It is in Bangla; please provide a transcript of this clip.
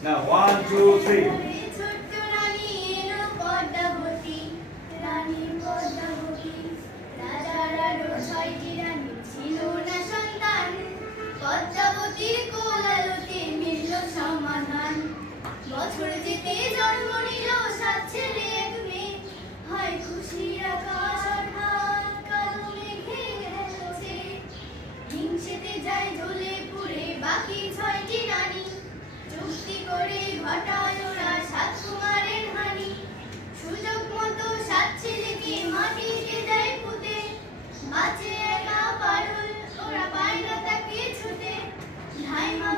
Now 1, 2, 3. ছোট্ট রানী এলো পদ্মাবতী, রানী পদ্মাবতী। রাজার আরো 6টি রানী, ছিল না সন্তান। পদ্মাবতীর কোল আলোতে মিলল সমাধান। বছর যেতে জন্ম নিল 7 ছেলে 1 মেয়ে। হয় খুশির আকাশ হঠাৎ কালো মেঘে গেছে। হিংসেতে যায় জ্বলে পুড়ে বাকি 6টি রানী। চুক্তি করে ঘটায় ওরা 7 কুমারের হানি। সুযোগ মতো 7 ছেলেকে মাটিতে দেয় পুঁতে। বাঁচে একা পারুল, ওরা পায় না তাকে ছুতে। ধাইমা